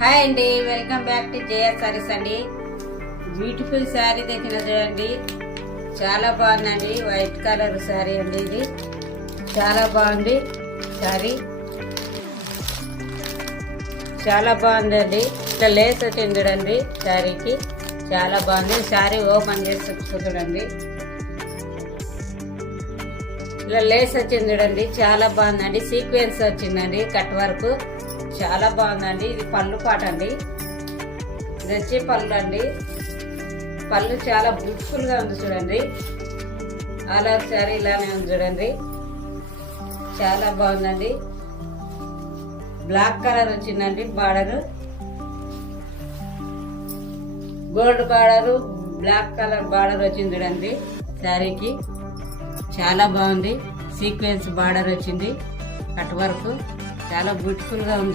Hi అండి, welcome back to జయ సారీస్ అండి. Beautiful sari దగ్గర చూడండి, చాలా బాగుందండి. వైట్ కలర్ శారీ అండి, ఇది చాలా బాగుంది. శారీ చాలా బాగుందండి. ఇట్లా లేస్ వచ్చింది చూడండి, శారీకి చాలా బాగుంది. శారీ ఓపెన్ చేసి చూడండి, ఇలా లేస్ వచ్చింది చూడండి, చాలా బాగుందండి. సీక్వెన్స్ వచ్చిందండి, కట్ వర్క్ చాలా బాగుందండి. ఇది పళ్ళు పాట అండి, ఇది వచ్చి పళ్ళు అండి. పళ్ళు చాలా బ్యూటిఫుల్ గా ఉంది చూడండి. ఆల్ ఓవర్ శారీ ఇలానే ఉంది చూడండి, చాలా బాగుందండి. బ్లాక్ కలర్ వచ్చిందండి, border gold border, black colour border వచ్చింది చూడండి. శారీకి చాలా బాగుంది. సీక్వెన్స్ బార్డర్ వచ్చింది, కట్ వర్క్ చాలా బ్యూటిఫుల్ గా ఉంది.